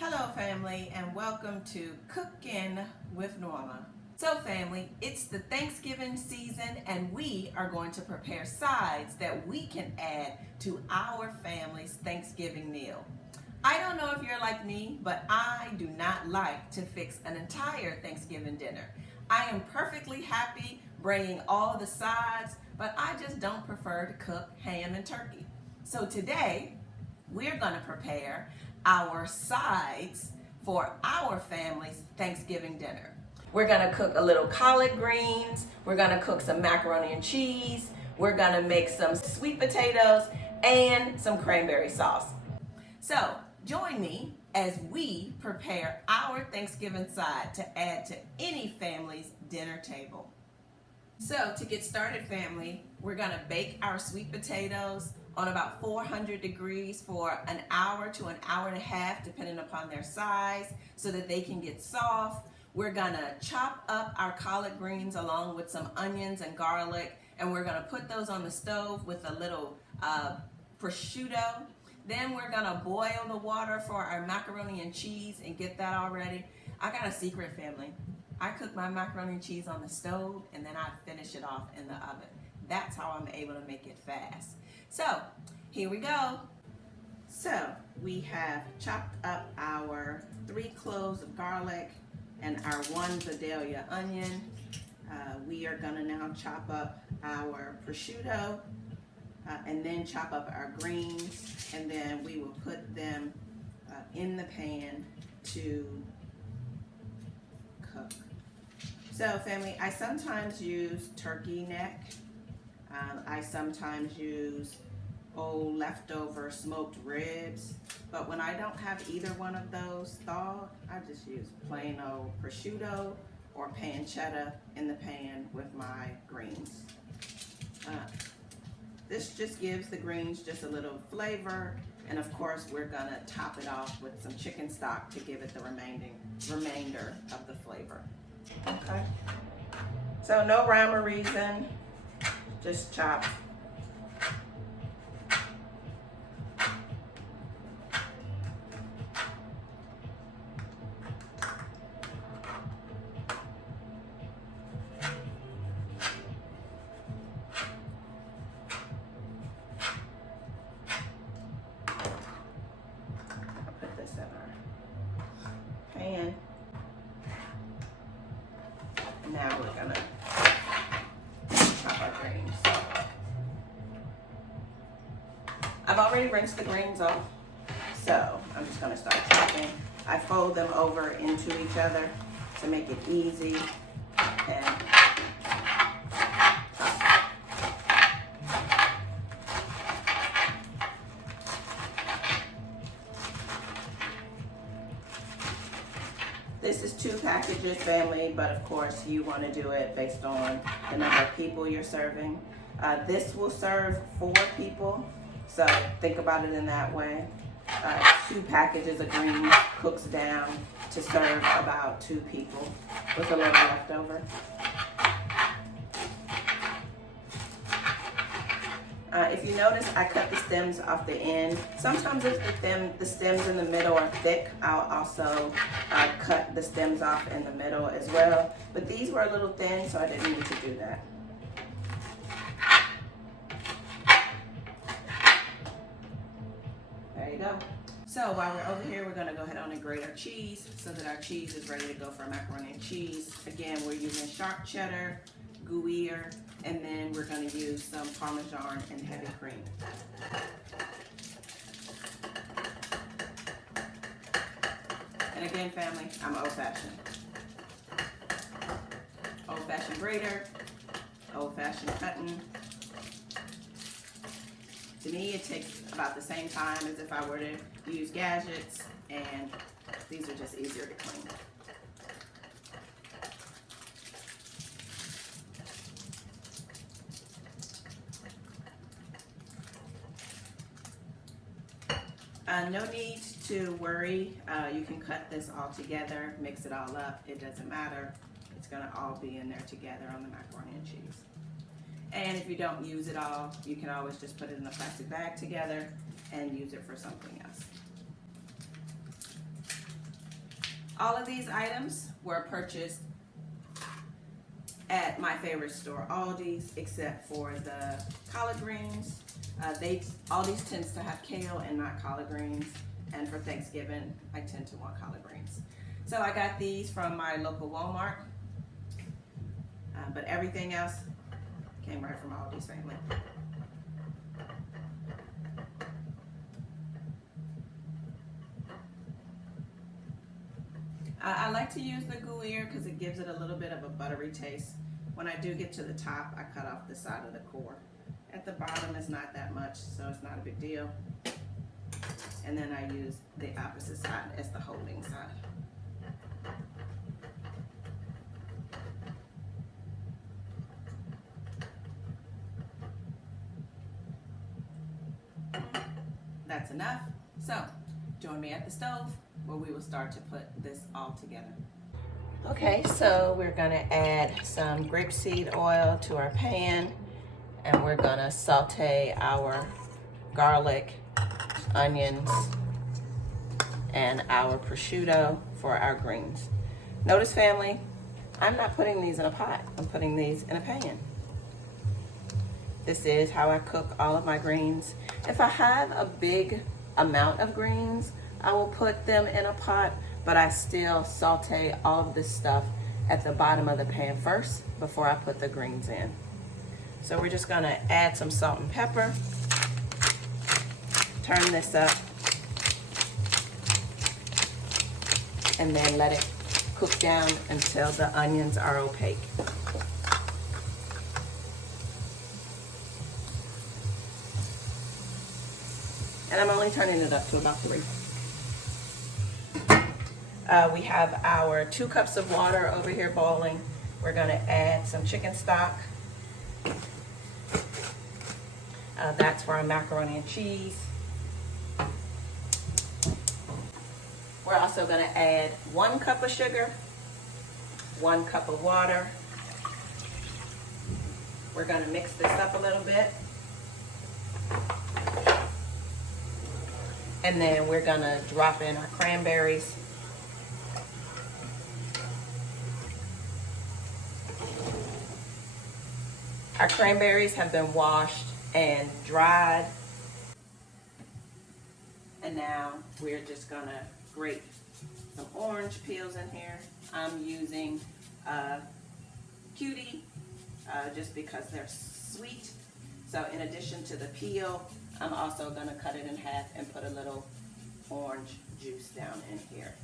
Hello family, and welcome to Cookin with Norma. So family, it's the Thanksgiving season and we are going to prepare sides that we can add to our family's Thanksgiving meal. I don't know if you're like me, but I do not like to fix an entire Thanksgiving dinner. I am perfectly happy bringing all the sides, but I just don't prefer to cook ham and turkey. So today, we're going to prepare our sides for our family's Thanksgiving dinner. We're going to cook a little collard greens, we're going to cook some macaroni and cheese, we're going to make some sweet potatoes, and some cranberry sauce. So join me as we prepare our Thanksgiving side to add to any family's dinner table. So to get started, family, we're going to bake our sweet potatoes on about 400 degrees for an hour to an hour and a half, depending upon their size, so that they can get soft. We're going to chop up our collard greens along with some onions and garlic, and we're going to put those on the stove with a little prosciutto. Then we're going to boil the water for our macaroni and cheese and get that all ready. I got a secret, family. I cook my macaroni and cheese on the stove and then I finish it off in the oven. That's how I'm able to make it fast. So here we go. So we have chopped up our 3 cloves of garlic and our 1 Vidalia onion. We are gonna now chop up our prosciutto and then chop up our greens, and then we will put them in the pan to cook. So family, I sometimes use turkey neck. I sometimes use old leftover smoked ribs, but when I don't have either one of those thawed, I just use plain old prosciutto or pancetta in the pan with my greens. This just gives the greens just a little flavor, and of course we're gonna top it off with some chicken stock to give it the remainder of the flavor. Okay, so no rhyme or reason, just chop. I'll put this in our pan. Now we're gonna chop our greens. I've already rinsed the greens off, so I'm just gonna start chopping. I fold them over into each other to make it easy and chop. This is 2 packages, family, but of course you want to do it based on the number of people you're serving. This will serve 4 people, so think about it in that way. 2 packages of greens cooks down to serve about 2 people with a little left over. If you notice, I cut the stems off the end. Sometimes if the stems in the middle are thick, I'll also cut the stems off in the middle as well. But these were a little thin, so I didn't need to do that. There you go. So while we're over here, we're gonna go ahead on and grate our cheese so that our cheese is ready to go for macaroni and cheese. Again, we're using sharp cheddar, Gruyère, and then we're going to use some Parmesan and heavy cream. And again, family, I'm old-fashioned. Old-fashioned grater, old-fashioned cutting. To me, it takes about the same time as if I were to use gadgets, and these are just easier to clean. No need to worry. You can cut this all together, mix it all up. It doesn't matter. It's going to all be in there together on the macaroni and cheese. And if you don't use it all, you can always just put it in a plastic bag together and use it for something else. All of these items were purchased at my favorite store, Aldi's, except for the collard greens. Aldi's tends to have kale and not collard greens, and for Thanksgiving, I tend to want collard greens. So I got these from my local Walmart, but everything else came right from Aldi's family. I like to use the Gruyère because it gives it a little bit of a buttery taste. When I do get to the top, I cut off the side of the core. At the bottom, it's not that much, so it's not a big deal. And then I use the opposite side as the holding side. That's enough. So, join me at the stove where we will start to put this all together. Okay, so we're gonna add some grapeseed oil to our pan, and we're gonna saute our garlic, onions, and our prosciutto for our greens. Notice, family, I'm not putting these in a pot. I'm putting these in a pan. This is how I cook all of my greens. If I have a big amount of greens, I will put them in a pot, but I still saute all of this stuff at the bottom of the pan first before I put the greens in. So we're just gonna add some salt and pepper, turn this up, and then let it cook down until the onions are opaque. And I'm only turning it up to about 3. We have our 2 cups of water over here boiling. We're gonna add some chicken stock. That's for our macaroni and cheese. We're also gonna add 1 cup of sugar, 1 cup of water. We're gonna mix this up a little bit. And then we're gonna drop in our cranberries. Our cranberries have been washed and dried. And now we're just gonna grate some orange peels in here. I'm using Cutie just because they're sweet. So in addition to the peel, I'm also gonna cut it in half and put a little orange juice down in here.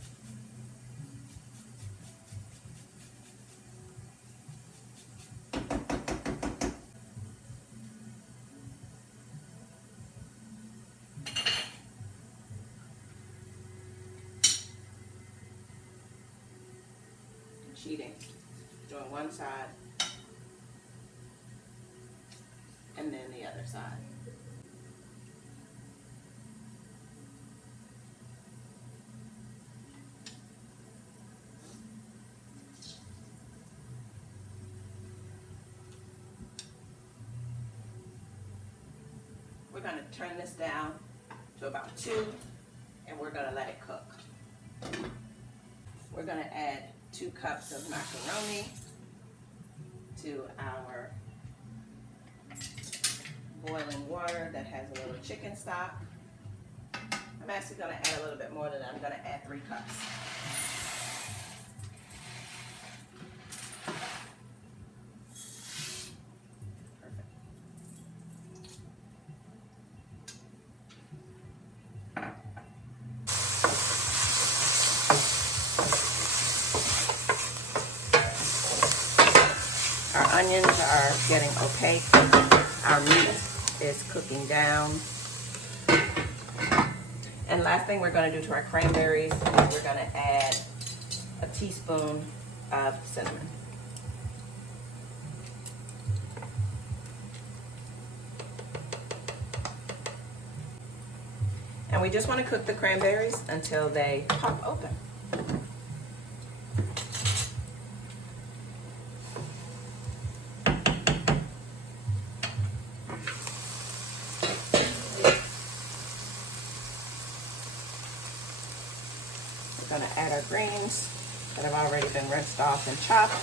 Cheating, doing one side and then the other side. We're going to turn this down to about 2 and we're going to let it cook. We're going to add 2 cups of macaroni to our boiling water that has a little chicken stock. I'm actually going to add a little bit more than that. I'm going to add 3 cups. Perfect. Our onions are getting opaque. Our meat is cooking down. And last thing we're going to do to our cranberries is we're going to add a teaspoon of cinnamon. And we just want to cook the cranberries until they pop open. We're gonna add our greens that have already been rinsed off and chopped.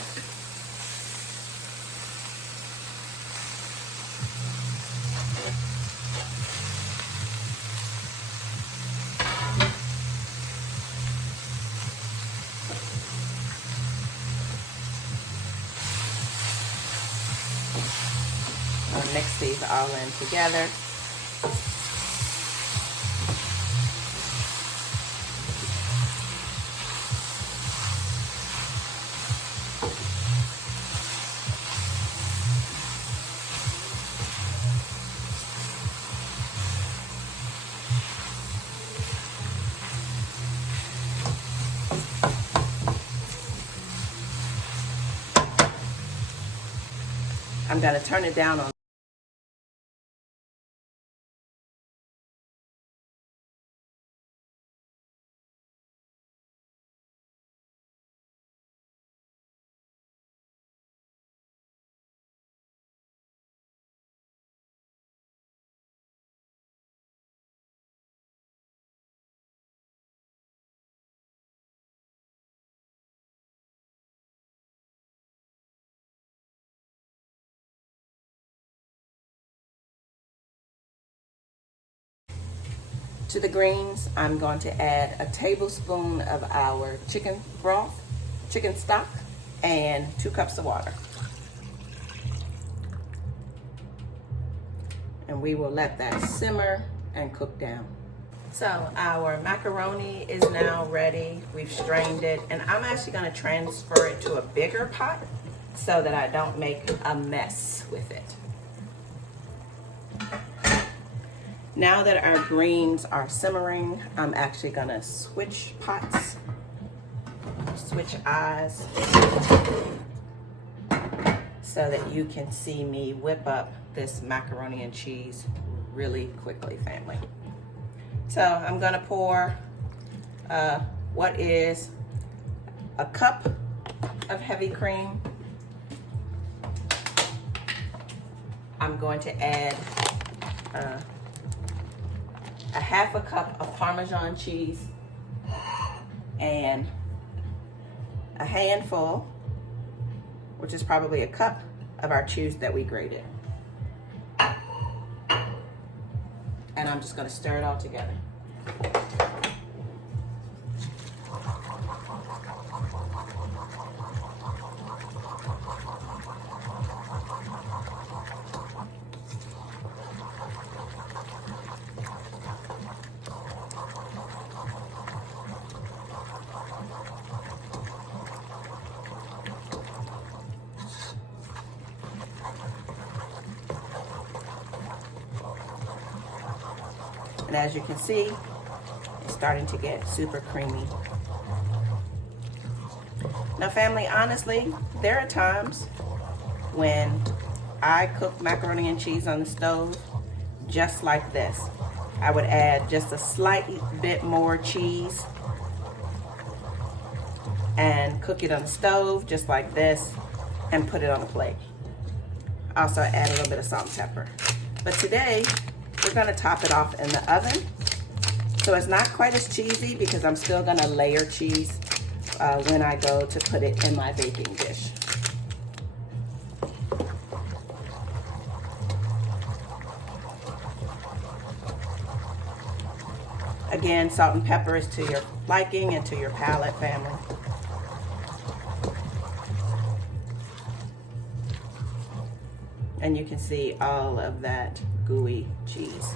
I'll mix these all in together. I'm going to turn it down on. To the greens, I'm going to add a tablespoon of our chicken broth, chicken stock, and 2 cups of water. And we will let that simmer and cook down. So our macaroni is now ready. We've strained it, and I'm actually going to transfer it to a bigger pot so that I don't make a mess with it. Now that our greens are simmering, I'm actually gonna switch pots, switch eyes, so that you can see me whip up this macaroni and cheese really quickly, family. So I'm gonna pour what is a cup of heavy cream. I'm going to add a half a cup of Parmesan cheese and a handful, which is probably a cup, of our cheese that we grated. And I'm just going to stir it all together. And as you can see, it's starting to get super creamy. Now family, honestly, there are times when I cook macaroni and cheese on the stove just like this. I would add just a slight bit more cheese and cook it on the stove just like this and put it on a plate. Also add a little bit of salt and pepper. But today, we're gonna top it off in the oven. So it's not quite as cheesy because I'm still gonna layer cheese when I go to put it in my baking dish. Again, salt and pepper is to your liking and to your palate, family. And you can see all of that gooey cheese.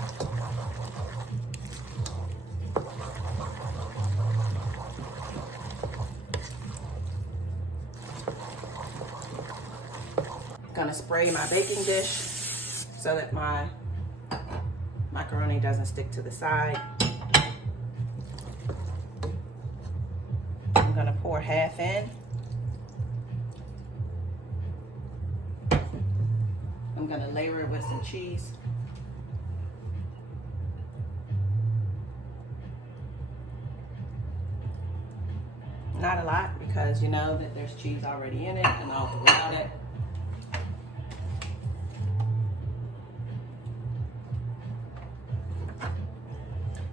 Gonna spray my baking dish so that my macaroni doesn't stick to the side. I'm gonna pour half in. I'm gonna layer it with some cheese. Not a lot because you know that there's cheese already in it and all throughout it.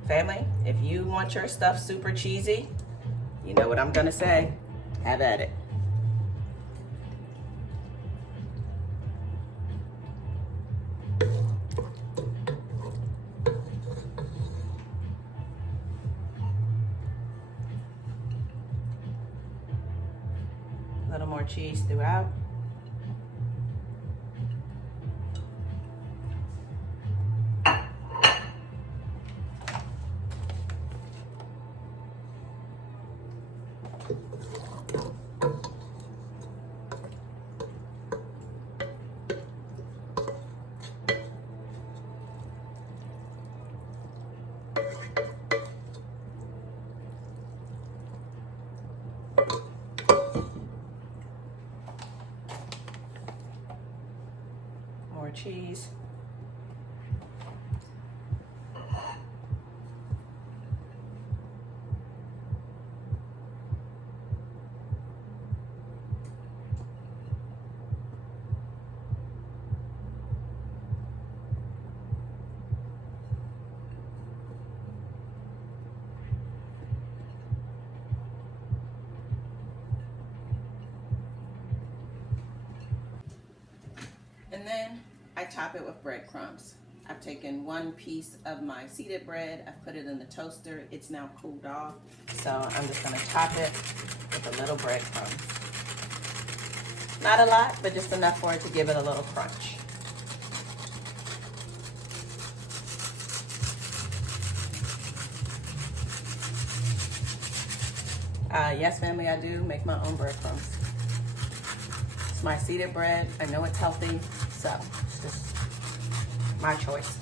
Family, if you want your stuff super cheesy, You know what I'm gonna say? Have at it. A little more cheese throughout. More cheese. And then I top it with breadcrumbs. I've taken one piece of my seeded bread, I've put it in the toaster, it's now cooled off. So I'm just gonna top it with a little breadcrumbs. Not a lot, but just enough for it to give it a little crunch. Yes, family, I do make my own breadcrumbs. It's my seeded bread. I know it's healthy, so it's just my choice.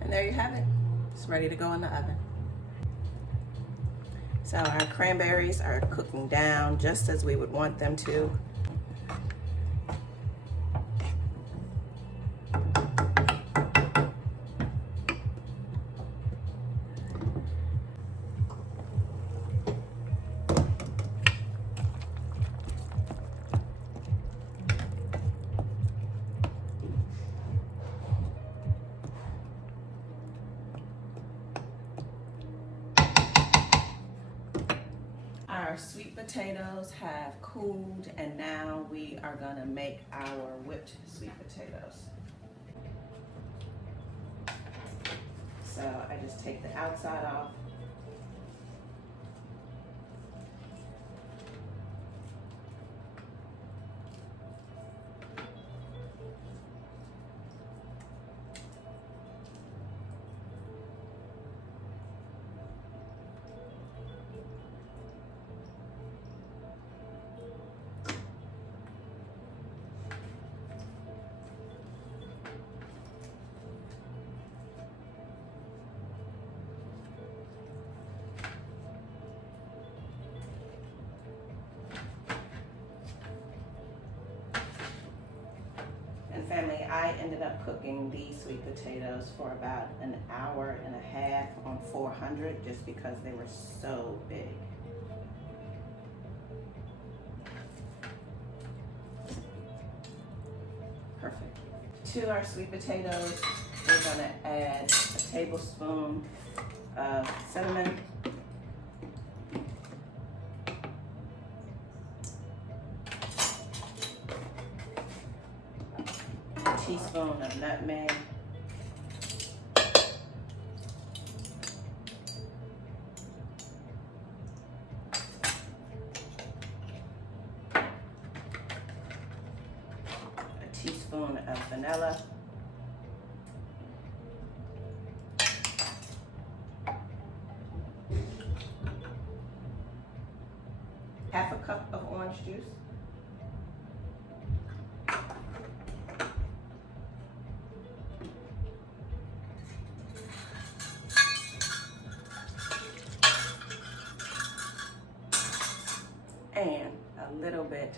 And there you have it. It's ready to go in the oven. So our cranberries are cooking down just as we would want them to. Our sweet potatoes have cooled, and now we are gonna make our whipped sweet potatoes. So I just take the outside off. Family, I ended up cooking these sweet potatoes for about an hour and a half on 400 just because they were so big. Perfect. To our sweet potatoes, we're gonna add a tablespoon of cinnamon, teaspoon of nutmeg, a teaspoon of vanilla, half a cup of orange juice, and a little bit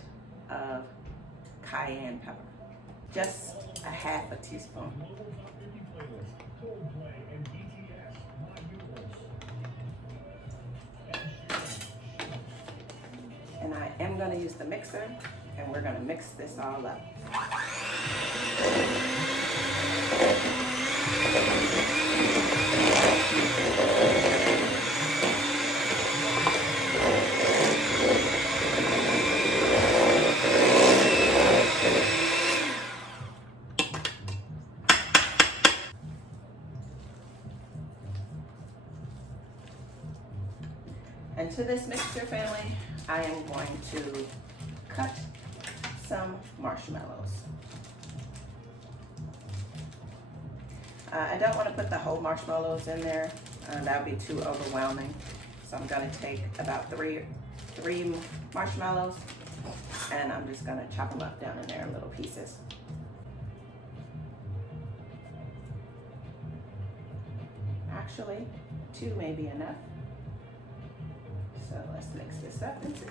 of cayenne pepper, just a half a teaspoon. going to use the mixer and we're going to mix this all up. And to this mixture, family, I am going to cut some marshmallows. I don't want to put the whole marshmallows in there. That would be too overwhelming. So I'm going to take about three marshmallows and I'm just going to chop them up down in there in little pieces. Actually, 2 may be enough. So let's mix this up and see.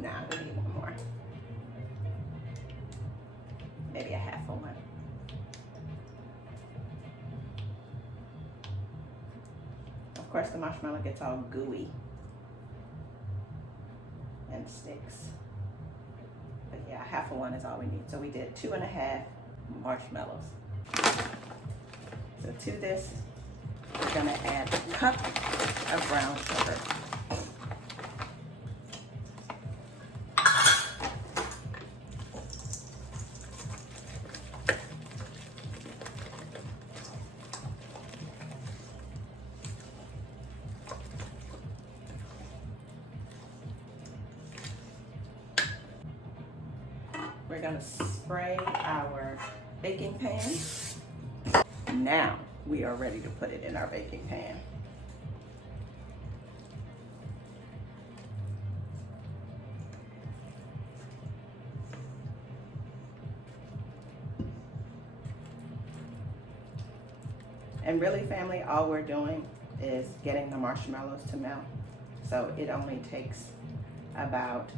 Nah, we need one more. Maybe a half of one. Of course, the marshmallow gets all gooey and sticks. But yeah, half of one is all we need. So we did 2.5 marshmallows. So to this, we're going to add a cup of brown sugar. We're going to spray our baking pan. Now we are ready to put it in our baking pan. And really, family, all we're doing is getting the marshmallows to melt. So it only takes about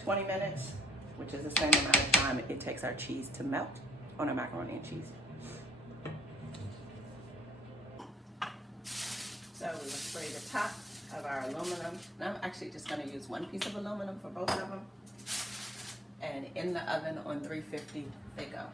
20 minutes, which is the same amount of time it takes our cheese to melt on our macaroni and cheese. So we will spray the top of our aluminum. Now I'm actually just going to use 1 piece of aluminum for both of them. And in the oven on 350 they go.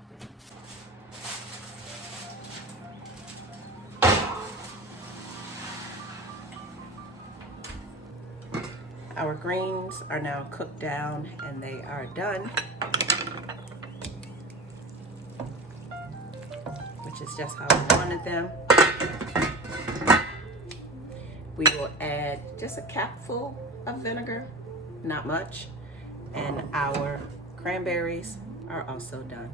Our greens are now cooked down and they are done, which is just how we wanted them. We will add just a capful of vinegar, not much, and our cranberries are also done.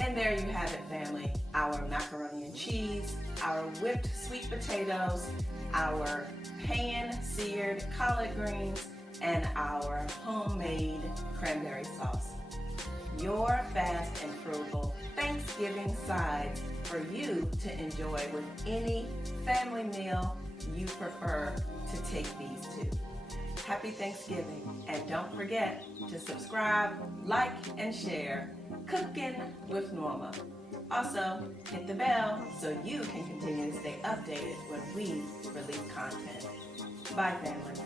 And there you have it, family. Our macaroni and cheese, our whipped sweet potatoes, our pan-seared collard greens, and our homemade cranberry sauce. Your fast and frugal Thanksgiving sides for you to enjoy with any family meal you prefer to take these to. Happy Thanksgiving, and don't forget to subscribe, like, and share Cookin' with Norma. Also, hit the bell so you can continue to stay updated when we release content. Bye, family.